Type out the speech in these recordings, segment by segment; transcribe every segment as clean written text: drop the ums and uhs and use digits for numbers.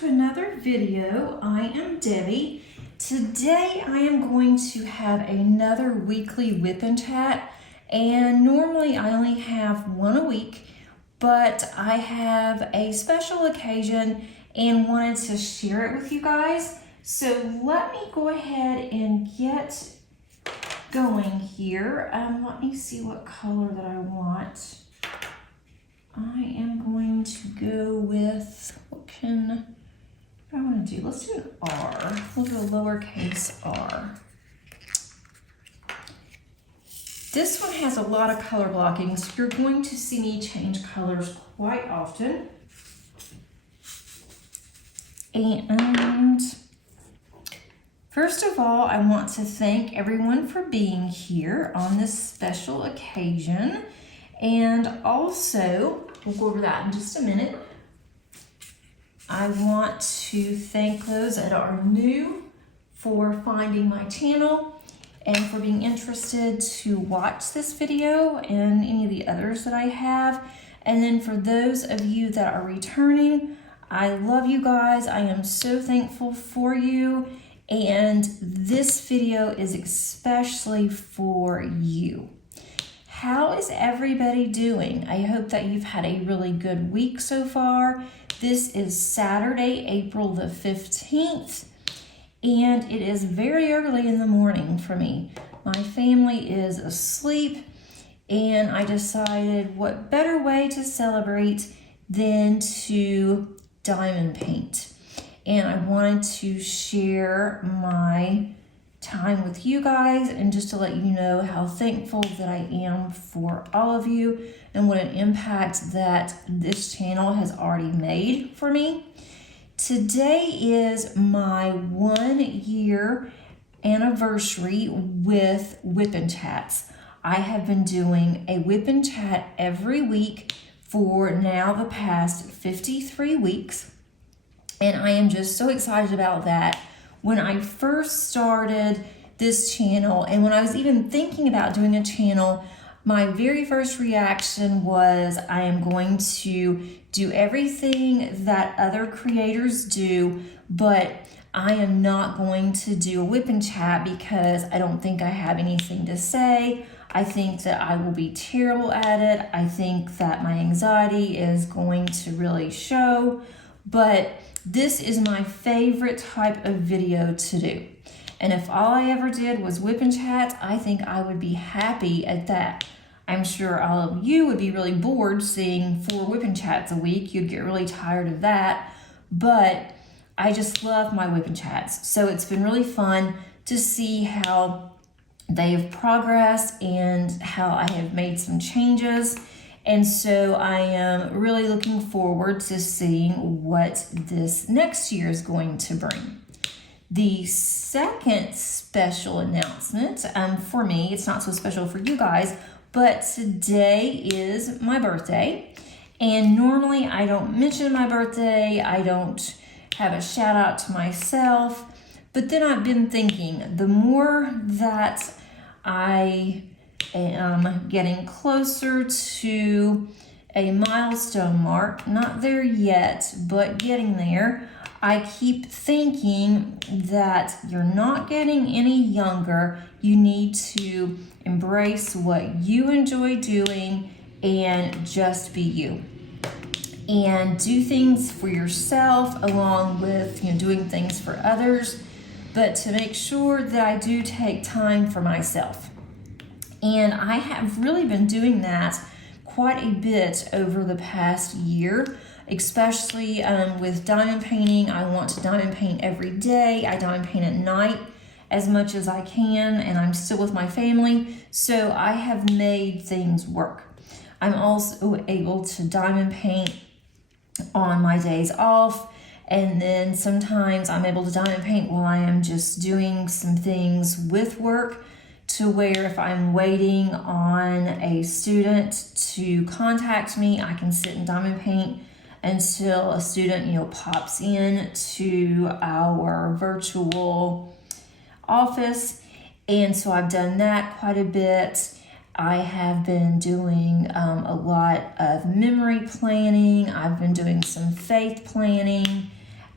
to another video. I am Debbie. Today I am going to have another weekly Wip Chat, and normally I only have one a week, but I have a special occasion and wanted to share it with you guys. So let me go ahead and get going here. Let me see what color that I want. I am going to go with, what do I want to do? Let's do an R. We'll do a lowercase r. This one has a lot of color blocking, so you're going to see me change colors quite often. And first of all, I want to thank everyone for being here on this special occasion. And also, we'll go over that in just a minute. I want to thank those that are new for finding my channel and for being interested to watch this video and any of the others that I have. And then for those of you that are returning, I love you guys. I am so thankful for you. And this video is especially for you. How is everybody doing? I hope that you've had a really good week so far. This is Saturday, April the 15th, and it is very early in the morning for me. My family is asleep, and I decided what better way to celebrate than to diamond paint. And I wanted to share my time with you guys and just to let you know how thankful that I am for all of you and what an impact that this channel has already made for me. Today is my 1 year anniversary with Wip Chats. I have been doing a Wip Chat every week for now the past 53 weeks, and I am just so excited about that. When I first started this channel, and when I was even thinking about doing a channel, my very first reaction was, I am going to do everything that other creators do, but I am not going to do a Wip Chat because I don't think I have anything to say. I think that I will be terrible at it. I think that my anxiety is going to really show, but this is my favorite type of video to do. And if all I ever did was Wip Chats, I think I would be happy at that. I'm sure all of you would be really bored seeing 4 Wip Chats a week. You'd get really tired of that. But I just love my Wip Chats. So it's been really fun to see how they have progressed and how I have made some changes. And so I am really looking forward to seeing what this next year is going to bring. The second special announcement for me, it's not so special for you guys, but today is my birthday. And normally I don't mention my birthday. I don't have a shout out to myself. But then I've been thinking, the more that I am getting closer to a milestone mark, not there yet, but getting there, I keep thinking that you're not getting any younger. You need to embrace what you enjoy doing and just be you. And do things for yourself along with doing things for others, but to make sure that I do take time for myself. And I have really been doing that quite a bit over the past year, especially with diamond painting. I want to diamond paint every day. I diamond paint at night as much as I can, and I'm still with my family, so I have made things work. I'm also able to diamond paint on my days off, and then sometimes I'm able to diamond paint while I am just doing some things with work, to where if I'm waiting on a student to contact me, I can sit and diamond paint until a student, pops in to our virtual office. And so I've done that quite a bit. I have been doing a lot of memory planning. I've been doing some faith planning.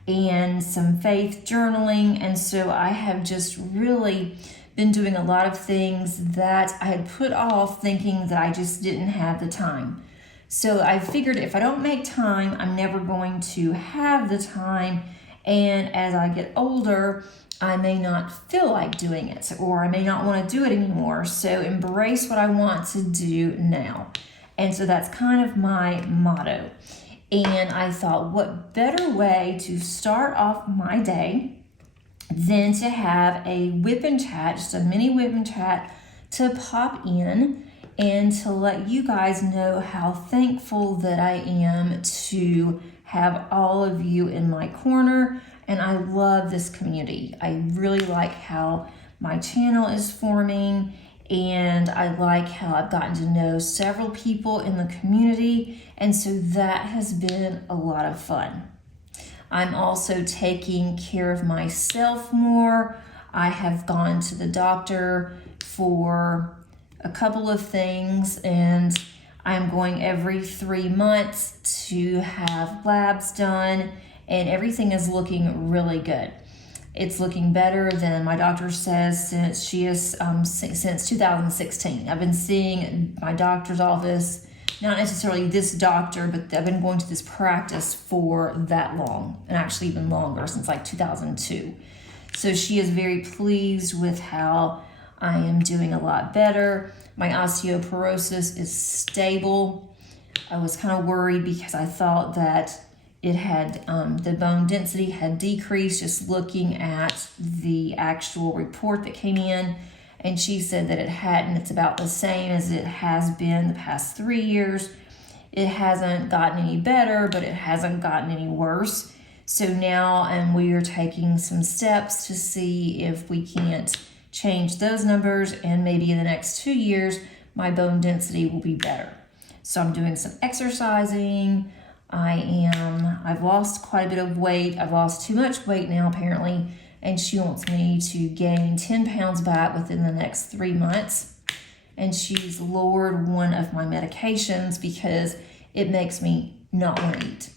and some faith journaling. And so I have just really been doing a lot of things that I had put off, thinking that I just didn't have the time. So I figured if I don't make time, I'm never going to have the time. And as I get older, I may not feel like doing it, or I may not want to do it anymore. So embrace what I want to do now. And so that's kind of my motto. And I thought, what better way to start off my day than to have a Wip Chat, just a mini Wip Chat, to pop in and to let you guys know how thankful that I am to have all of you in my corner. And I love this community. I really like how my channel is forming, and I like how I've gotten to know several people in the community, and so that has been a lot of fun. I'm also taking care of myself more. I have gone to the doctor for a couple of things, and I'm going every 3 months to have labs done, and everything is looking really good. It's looking better than my doctor says since since 2016. I've been seeing my doctor's office, not necessarily this doctor, but I've been going to this practice for that long, and actually even longer, since like 2002. So she is very pleased with how I am doing a lot better. My osteoporosis is stable. I was kind of worried because I thought that it had, the bone density had decreased just looking at the actual report that came in. And she said that it hadn't. It's about the same as it has been the past 3 years. It hasn't gotten any better, but it hasn't gotten any worse. So now we are taking some steps to see if we can't change those numbers, and maybe in the next 2 years, my bone density will be better. So I'm doing some exercising. I've lost quite a bit of weight. I've lost too much weight now, apparently, and she wants me to gain 10 pounds back within the next 3 months. And she's lowered one of my medications because it makes me not want to eat.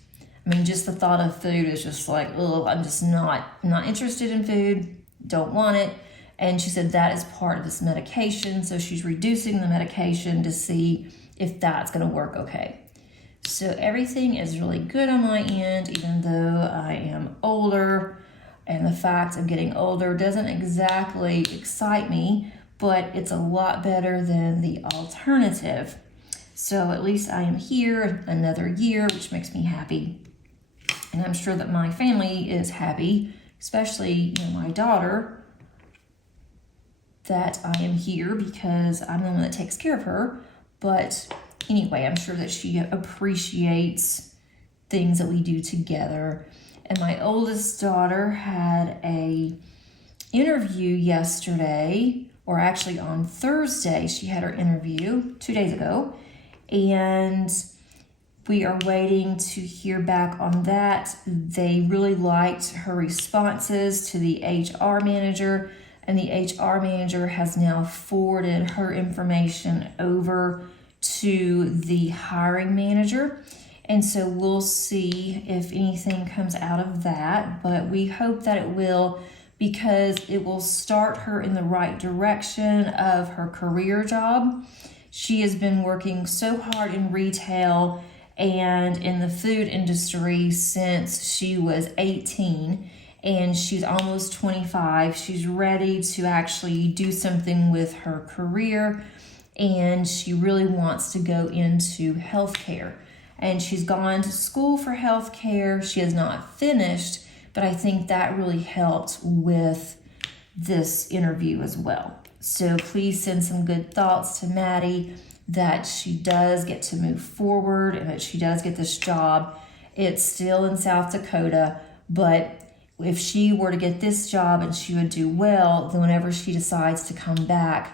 I mean, just the thought of food is just like, oh, I'm just not interested in food, don't want it. And she said that is part of this medication, so she's reducing the medication to see if that's going to work okay. So everything is really good on my end, even though I am older, and the fact of getting older doesn't exactly excite me, but it's a lot better than the alternative. So at least I am here another year, which makes me happy. And I'm sure that my family is happy, especially my daughter, that I am here because I'm the one that takes care of her. But anyway, I'm sure that she appreciates things that we do together. And my oldest daughter had a interview yesterday, or actually on Thursday, she had her interview 2 days ago. And we are waiting to hear back on that. They really liked her responses to the HR manager, and the HR manager has now forwarded her information over to the hiring manager. And so we'll see if anything comes out of that, but we hope that it will, because it will start her in the right direction of her career job. She has been working so hard in retail and in the food industry since she was 18, and she's almost 25. She's ready to actually do something with her career, and she really wants to go into healthcare. And she's gone to school for healthcare. She has not finished, but I think that really helped with this interview as well. So please send some good thoughts to Maddie that she does get to move forward and that she does get this job. It's still in South Dakota, but if she were to get this job and she would do well, then whenever she decides to come back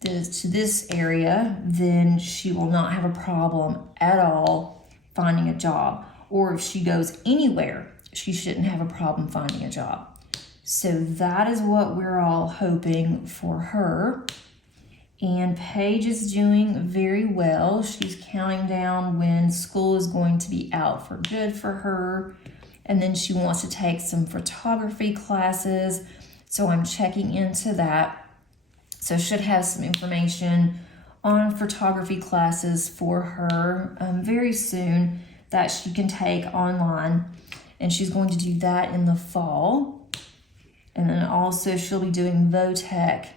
to this area, then she will not have a problem at all finding a job. Or if she goes anywhere, she shouldn't have a problem finding a job. So that is what we're all hoping for her. And Paige is doing very well. She's counting down when school is going to be out for good for her. And then she wants to take some photography classes. So I'm checking into that. So should have some information on photography classes for her very soon that she can take online. And she's going to do that in the fall. And then also she'll be doing VOTEC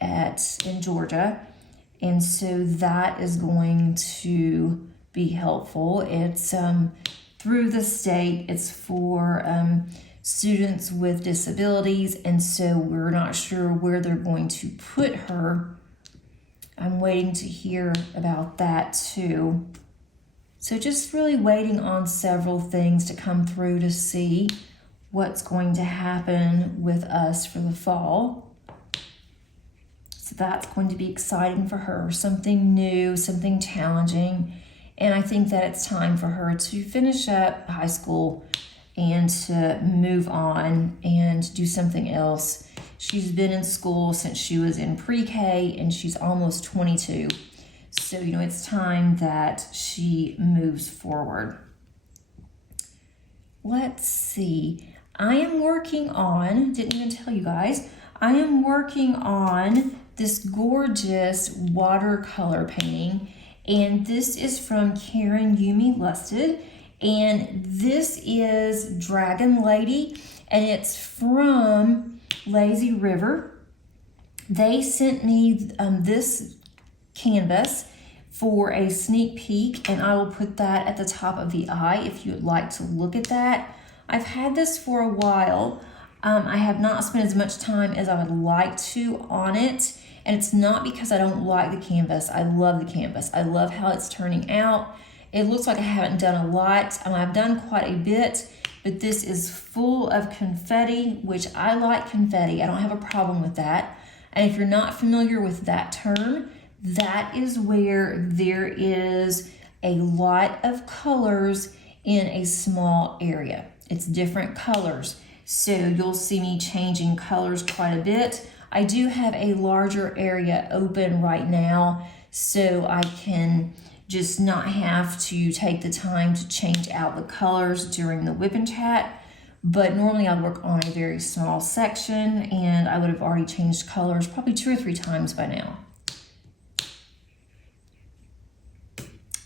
in Georgia. And so that is going to be helpful. It's through the state. It's for students with disabilities, and so we're not sure where they're going to put her. I'm waiting to hear about that too. So just really waiting on several things to come through to see what's going to happen with us for the fall. So that's going to be exciting for her, something new, something challenging. And I think that it's time for her to finish up high school and to move on and do something else. She's been in school since she was in pre-K and she's almost 22. So, it's time that she moves forward. Let's see. I am working on, didn't even tell you guys, I am working on this gorgeous watercolor painting. And this is from Karen Yumi Lusted. And this is Dragon Lady. And it's from Lazy River. They sent me this canvas for a sneak peek. And I will put that at the top of the eye if you would like to look at that. I've had this for a while. I have not spent as much time as I would like to on it. And it's not because I don't like the canvas. I love the canvas. I love how it's turning out. It looks like I haven't done a lot. I've done quite a bit, but this is full of confetti, which I like confetti. I don't have a problem with that. And if you're not familiar with that term, that is where there is a lot of colors in a small area. It's different colors. So you'll see me changing colors quite a bit. I do have a larger area open right now, so I can just not have to take the time to change out the colors during the Wip Chat. But normally I work on a very small section, and I would have already changed colors probably 2 or 3 times by now.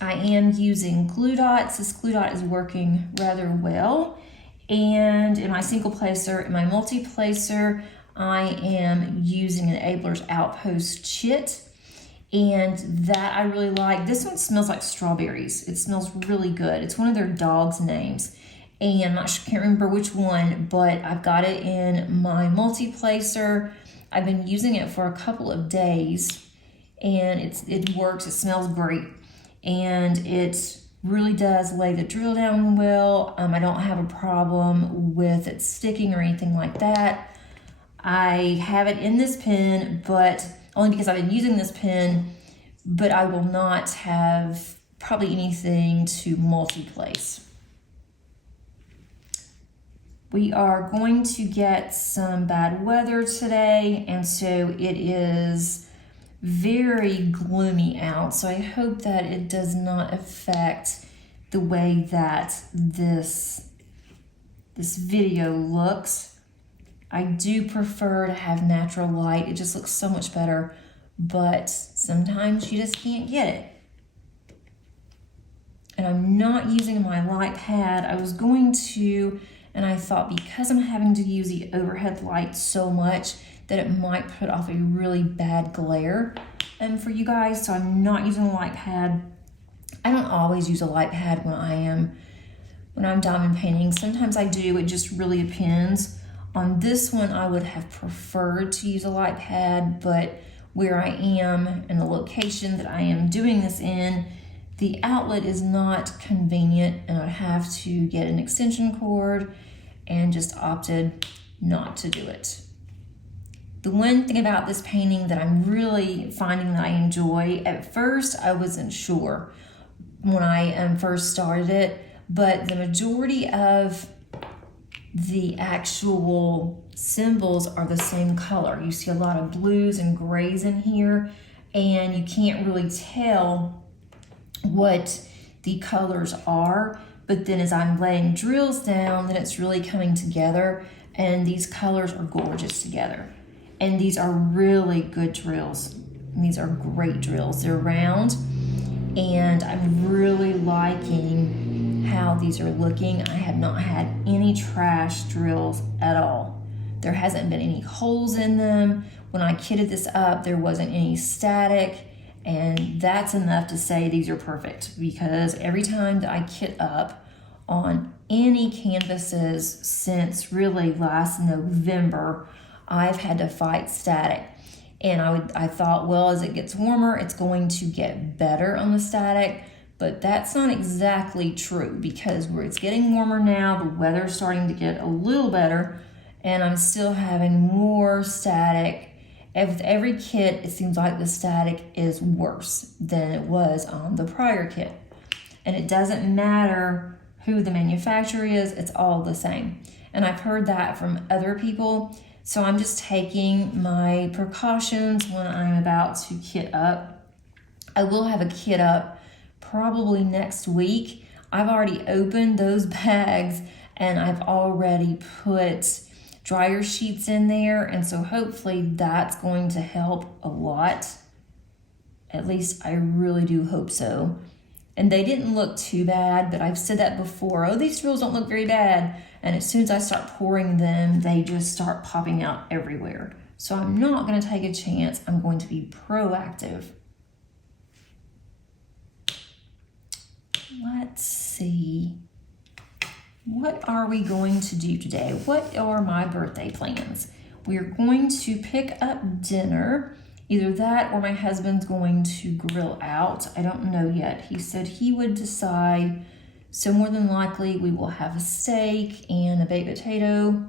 I am using glue dots. This glue dot is working rather well. And in my single placer, in my multi-placer, I am using an Abler's Outpost Chit, and that I really like. This one smells like strawberries. It smells really good. It's one of their dog's names, and I can't remember which one, but I've got it in my multi-placer. I've been using it for a couple of days, and it works. It smells great, and it really does lay the drill down well. I don't have a problem with it sticking or anything like that. I have it in this pen, but only because I've been using this pen, but I will not have probably anything to multi-place. We are going to get some bad weather today, and so it is very gloomy out. So I hope that it does not affect the way that this video looks. I do prefer to have natural light. It just looks so much better, but sometimes you just can't get it. And I'm not using my light pad. I was going to, and I thought because I'm having to use the overhead light so much that it might put off a really bad glare for you guys. So I'm not using a light pad. I don't always use a light pad when I'm diamond painting. Sometimes I do. It just really depends. On this one, I would have preferred to use a light pad, but where I am and the location that I am doing this in, the outlet is not convenient, and I'd have to get an extension cord and just opted not to do it. The one thing about this painting that I'm really finding that I enjoy, at first I wasn't sure when I first started it, but the majority of the actual symbols are the same color. You see a lot of blues and grays in here, and you can't really tell what the colors are, but then as I'm laying drills down, then it's really coming together, and these colors are gorgeous together. And these are really good drills. These are great drills. They're round, and I'm really liking how these are looking. I have not had any trash drills at all. There hasn't been any holes in them. When I kitted this up, there wasn't any static, and that's enough to say these are perfect, because every time that I kit up on any canvases since really last November, I've had to fight static. And I thought, well, as it gets warmer, it's going to get better on the static, but that's not exactly true, because it's getting warmer now, the weather's starting to get a little better, and I'm still having more static. And with every kit, it seems like the static is worse than it was on the prior kit. And it doesn't matter who the manufacturer is, it's all the same. And I've heard that from other people. So I'm just taking my precautions when I'm about to kit up. I will have a kit up probably next week. I've already opened those bags, and I've already put dryer sheets in there, and so hopefully that's going to help a lot. At least I really do hope so. And they didn't look too bad, but I've said that before. Oh, these drills don't look very bad. And as soon as I start pouring them, they just start popping out everywhere. So I'm not going to take a chance. I'm going to be proactive. Let's see. What are we going to do today? What are my birthday plans? We are going to pick up dinner. Either that or my husband's going to grill out. I don't know yet. He said he would decide. So more than likely we will have a steak and a baked potato.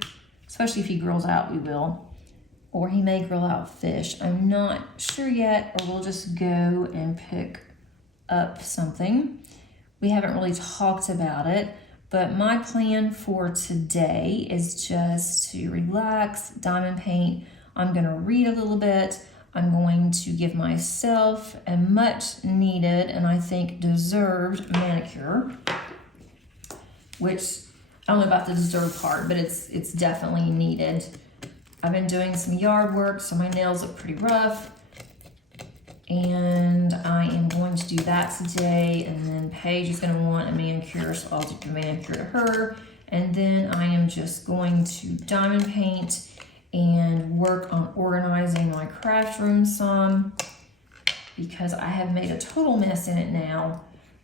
Especially if he grills out, we will. Or he may grill out fish. I'm not sure yet, or we'll just go and pick up something. We haven't really talked about it, but my plan for today is just to relax, diamond paint. I'm gonna read a little bit. I'm going to give myself a much needed and I think deserved manicure, which I don't know about the deserved part, but it's definitely needed. I've been doing some yard work, so my nails look pretty rough, and I am going to do that today. And then Paige is going to want a manicure, so I'll do the manicure to her. And then I am just going to diamond paint and work on organizing my craft room some, because I have made a total mess in it now.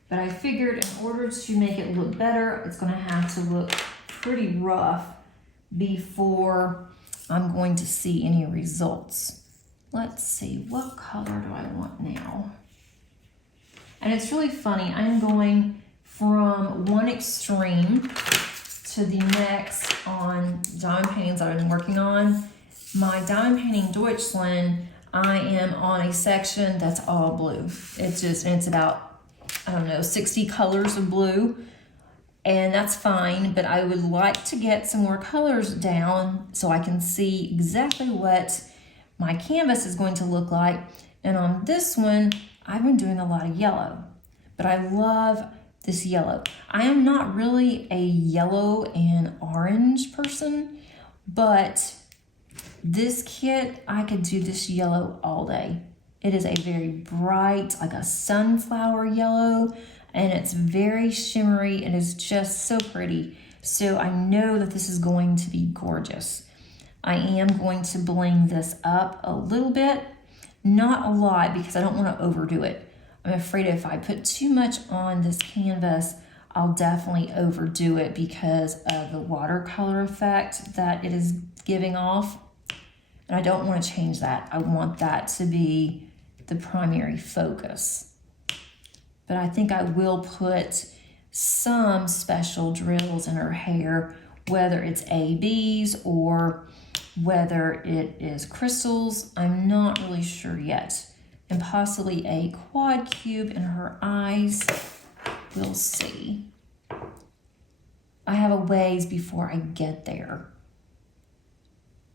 But I figured in order to make it look better, it's going to have to look pretty rough before I'm going to see any results. Let's see, what color do I want now? And it's really funny, I'm going from one extreme to the next on diamond paintings that I've been working on. My diamond painting Deutschland, I am on a section that's all blue. It's about, I don't know, 60 colors of blue, and that's fine, but I would like to get some more colors down so I can see exactly what my canvas is going to look like. And on this one, I've been doing a lot of yellow, but I love this yellow. I am not really a yellow and orange person, but this kit, I could do this yellow all day. It is a very bright, like a sunflower yellow, and it's very shimmery. It is just so pretty. So I know that this is going to be gorgeous. I am going to bling this up a little bit, not a lot, because I don't want to overdo it. I'm afraid if I put too much on this canvas, I'll definitely overdo it because of the watercolor effect that it is giving off. And I don't want to change that. I want that to be the primary focus. But I think I will put some special drills in her hair, whether it's ABs or whether it is crystals. I'm not really sure yet. And possibly a quad cube in her eyes. We'll see. I have a ways before I get there.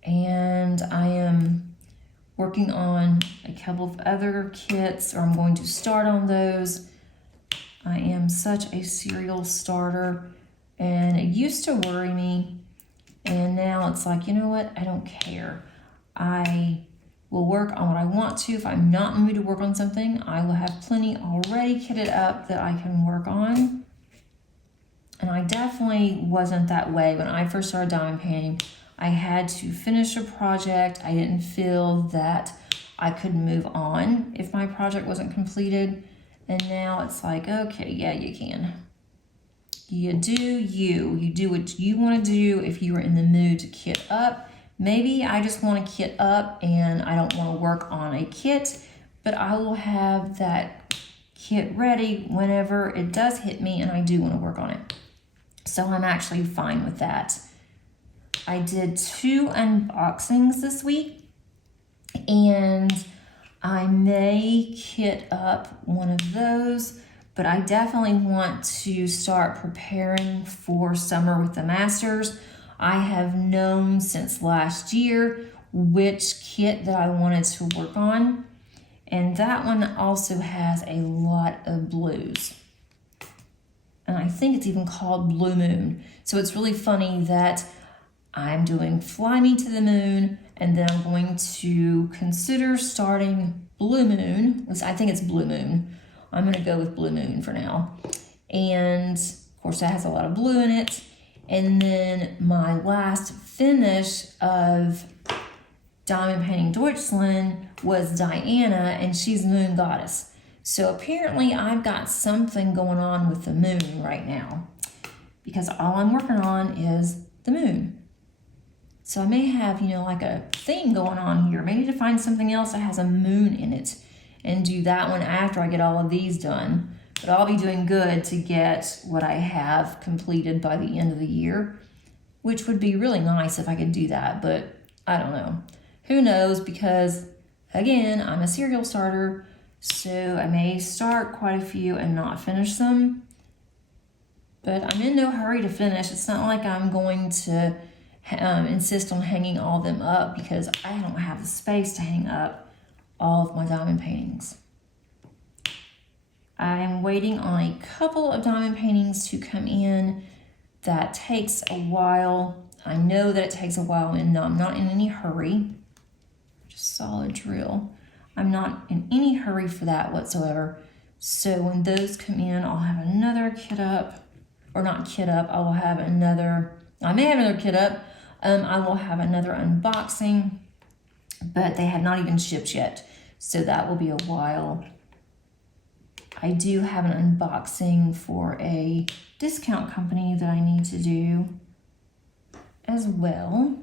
And I am working on a couple of other kits, or I'm going to start on those. I am such a serial starter, and it used to worry me, and now it's like, you know what, I don't care. I will work on what I want to. If I'm not in the mood to work on something, I will have plenty already kitted up that I can work on. And I definitely wasn't that way when I first started diamond painting. I had to finish a project. I didn't feel that I could move on if my project wasn't completed. And now it's like, okay, yeah, you can. You do you. You do what you want to do if you are in the mood to kit up. Maybe I just want to kit up and I don't want to work on a kit, but I will have that kit ready whenever it does hit me and I do want to work on it. So I'm actually fine with that. I did 2 unboxings this week, and I may kit up one of those, but I definitely want to start preparing for summer with the masters. I have known since last year which kit that I wanted to work on, and that one also has a lot of blues. And I think it's even called Blue Moon. So it's really funny that I'm doing Fly Me to the Moon, and then I'm going to consider starting Blue Moon. I think it's Blue Moon. I'm gonna go with Blue Moon for now. And of course that has a lot of blue in it. And then my last finish of Diamond Painting Deutschland was Diana, and she's Moon Goddess. So apparently I've got something going on with the moon right now, because all I'm working on is the moon. So I may have, like a thing going on here. Maybe to find something else that has a moon in it and do that one after I get all of these done. But I'll be doing good to get what I have completed by the end of the year, which would be really nice if I could do that, but I don't know. Who knows, because again, I'm a serial starter, so I may start quite a few and not finish them. But I'm in no hurry to finish. It's not like I'm going to insist on hanging all of them up, because I don't have the space to hang up all of my diamond paintings. I'm waiting on a couple of diamond paintings to come in. That takes a while. I know that it takes a while, and I'm not in any hurry. Just solid drill. I'm not in any hurry for that whatsoever. So when those come in, I'll have another kit up, or not kit up, I will have another, I may have another kit up. I will have another unboxing, but they have not even shipped yet, so that will be a while. I do have an unboxing for a discount company that I need to do as well.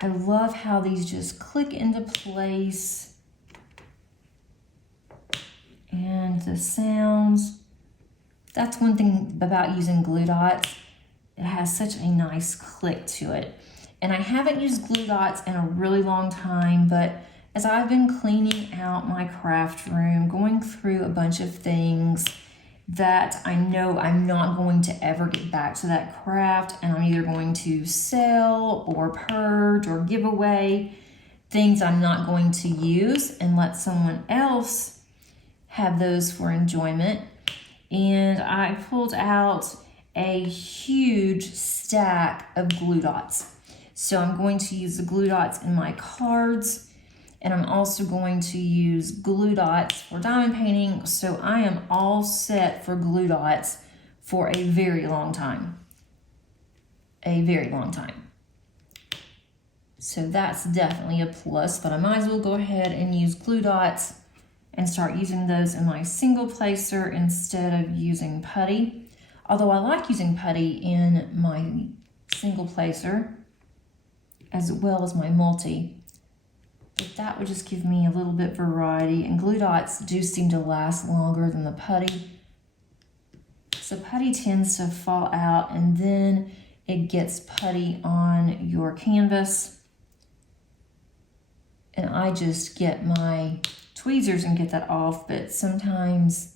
I love how these just click into place, and the sounds. That's one thing about using glue dots. It has such a nice click to it. And I haven't used glue dots in a really long time, but as I've been cleaning out my craft room, going through a bunch of things that I know I'm not going to ever get back to that craft, and I'm either going to sell or purge or give away things I'm not going to use and let someone else have those for enjoyment. And I pulled out a huge stack of glue dots. So I'm going to use the glue dots in my cards, and I'm also going to use glue dots for diamond painting. So I am all set for glue dots for a very long time. A very long time. So that's definitely a plus, but I might as well go ahead and use glue dots and start using those in my single placer instead of using putty. Although I like using putty in my single placer as well as my multi. But that would just give me a little bit variety, and glue dots do seem to last longer than the putty. So putty tends to fall out, and then it gets putty on your canvas. And I just get my tweezers and get that off, but sometimes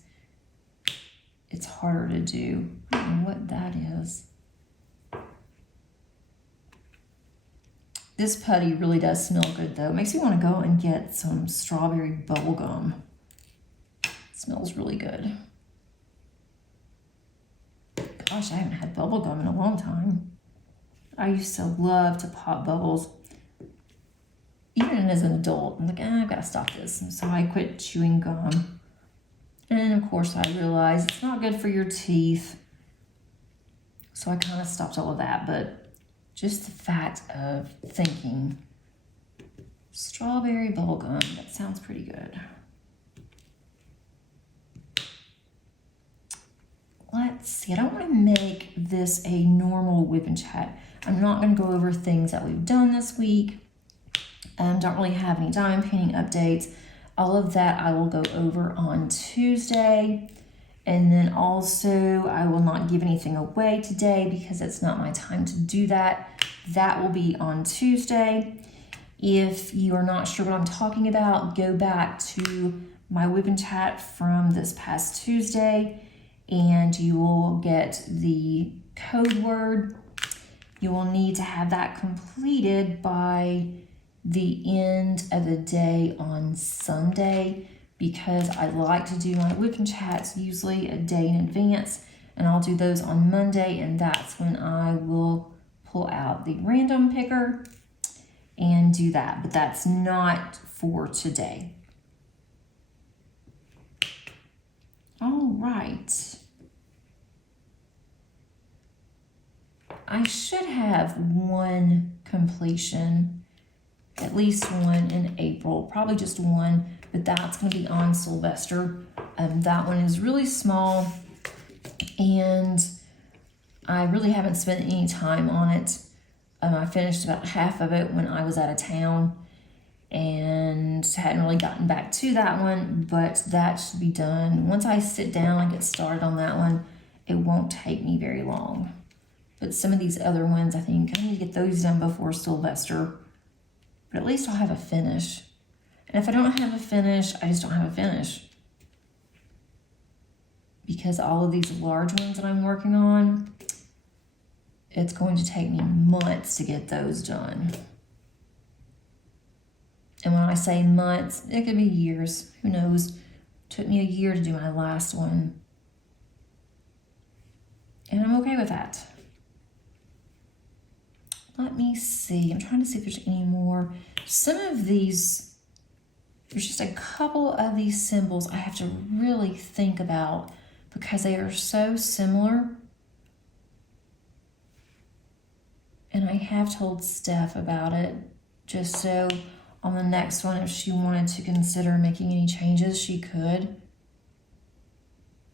it's harder to do. I don't know what that is. This putty really does smell good though. It makes me want to go and get some strawberry bubble gum. Smells really good. Gosh, I haven't had bubble gum in a long time. I used to love to pop bubbles. Even as an adult, I'm like, I've got to stop this. And so I quit chewing gum. And of course I realized it's not good for your teeth. So I kind of stopped all of that. But just the fact of thinking, strawberry bubble gum, that sounds pretty good. Let's see, I don't want to make this a normal Wip and Chat. I'm not going to go over things that we've done this week. Don't really have any diamond painting updates. All of that I will go over on Tuesday. And then also I will not give anything away today because it's not my time to do that. That will be on Tuesday. If you are not sure what I'm talking about, go back to my Wip and Chat from this past Tuesday and you will get the code word. You will need to have that completed by the end of the day on Sunday because I like to do my Wip and Chats usually a day in advance, and I'll do those on Monday, and that's when I will pull out the random picker and do that, but that's not for today. All right. I should have one completion, at least one in April, probably just one, but that's going to be on Sylvester. That one is really small, and I really haven't spent any time on it. I finished about half of it when I was out of town, and hadn't really gotten back to that one, but that should be done. Once I sit down and get started on that one, it won't take me very long. But some of these other ones, I think I need to get those done before Sylvester. But at least I'll have a finish. And if I don't have a finish, I just don't have a finish. Because all of these large ones that I'm working on, it's going to take me months to get those done. And when I say months, it could be years. Who knows? It took me a year to do my last one. And I'm okay with that. Let me see. I'm trying to see if there's any more. Some of these, there's just a couple of these symbols I have to really think about because they are so similar. And I have told Steph about it just so on the next one, if she wanted to consider making any changes, she could.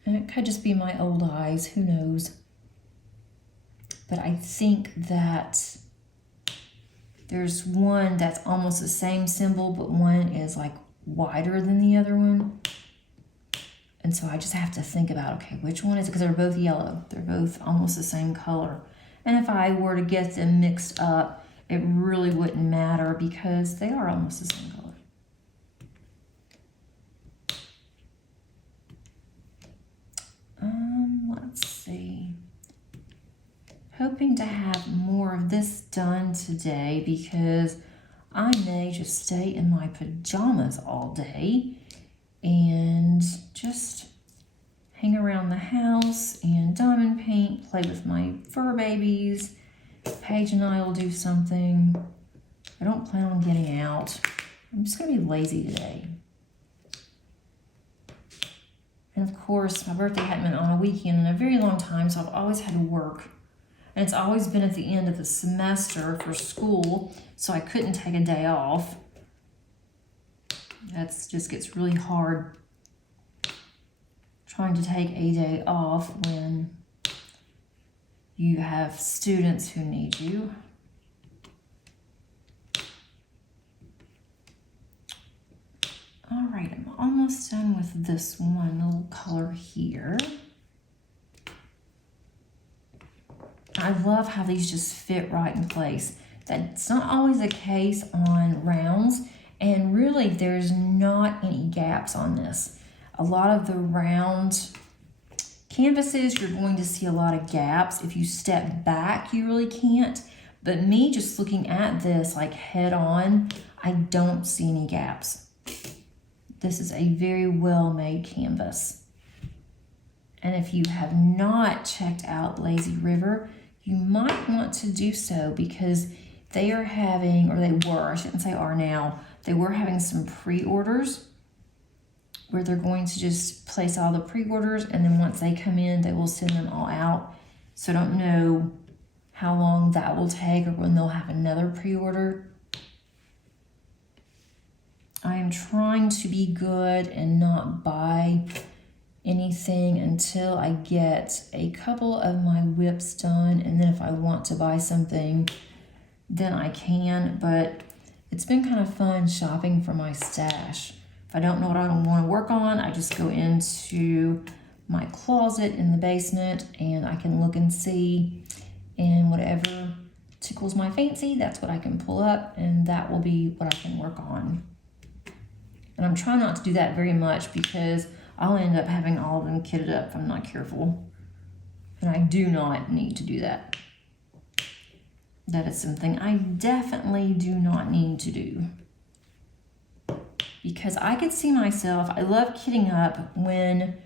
And it could just be my old eyes, who knows. But I think that there's one that's almost the same symbol, but one is like wider than the other one. And so I just have to think about, okay, which one is it? Because they're both yellow. They're both almost the same color. And if I were to get them mixed up, it really wouldn't matter because they are almost the same color. Let's see. Hoping to have more of this done today because I may just stay in my pajamas all day and just hang around the house and diamond paint, play with my fur babies. Paige and I will do something. I don't plan on getting out. I'm just going to be lazy today. And of course, my birthday hadn't been on a weekend in a very long time, so I've always had to work. And it's always been at the end of the semester for school, so I couldn't take a day off. That just gets really hard trying to take a day off when you have students who need you. All right, I'm almost done with this one little color here. I love how these just fit right in place. That's not always the case on rounds, and really there's not any gaps on this. A lot of the round canvases, you're going to see a lot of gaps. If you step back, you really can't. But me just looking at this like head on, I don't see any gaps. This is a very well-made canvas. And if you have not checked out Lazy River, you might want to do so because they are having, or they were, I shouldn't say are now, they were having some pre-orders where they're going to just place all the pre-orders, and then once they come in, they will send them all out. So I don't know how long that will take or when they'll have another pre-order. I am trying to be good and not buy anything until I get a couple of my whips done, and then if I want to buy something, then I can. But it's been kind of fun shopping for my stash. If I don't know what I want to work on, I just go into my closet in the basement and I can look and see, and whatever tickles my fancy, that's what I can pull up, and that will be what I can work on. And I'm trying not to do that very much because I'll end up having all of them kitted up if I'm not careful. And I do not need to do that. That is something I definitely do not need to do. Because I could see myself, I love kitting up when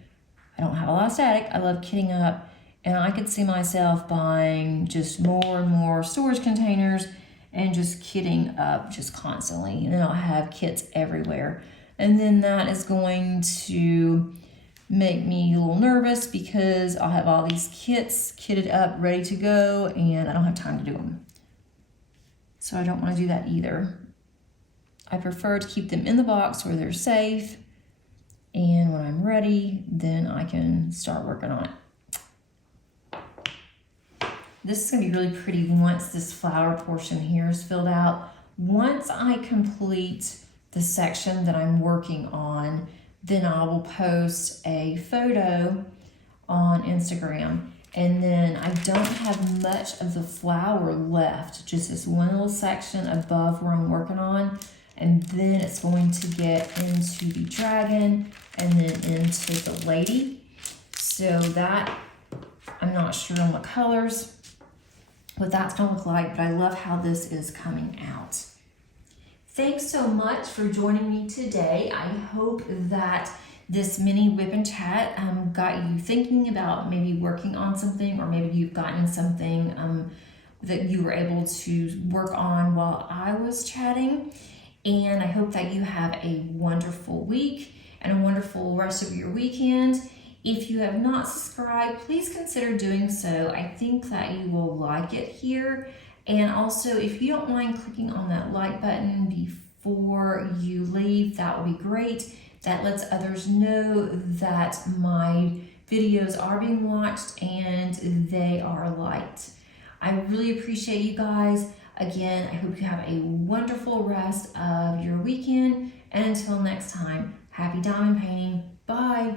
I don't have a lot of static. I love kitting up, and I could see myself buying just more and more storage containers and just kitting up just constantly. And then I'll have kits everywhere. And then that is going to make me a little nervous because I'll have all these kits kitted up, ready to go, and I don't have time to do them. So I don't want to do that either. I prefer to keep them in the box where they're safe, and when I'm ready, then I can start working on it. This is going to be really pretty once this flower portion here is filled out. Once I complete the section that I'm working on, then I will post a photo on Instagram. And then I don't have much of the flower left, just this one little section above where I'm working on. And then it's going to get into the dragon and then into the lady. So that, I'm not sure on what colors, what that's gonna look like, but I love how this is coming out. Thanks so much for joining me today. I hope that this mini whip and chat got you thinking about maybe working on something, or maybe you've gotten something that you were able to work on while I was chatting. And I hope that you have a wonderful week and a wonderful rest of your weekend. If you have not subscribed, please consider doing so. I think that you will like it here. And also, if you don't mind clicking on that like button before you leave, that will be great. That lets others know that my videos are being watched and they are liked. I really appreciate you guys. Again, I hope you have a wonderful rest of your weekend. And until next time, happy diamond painting. Bye.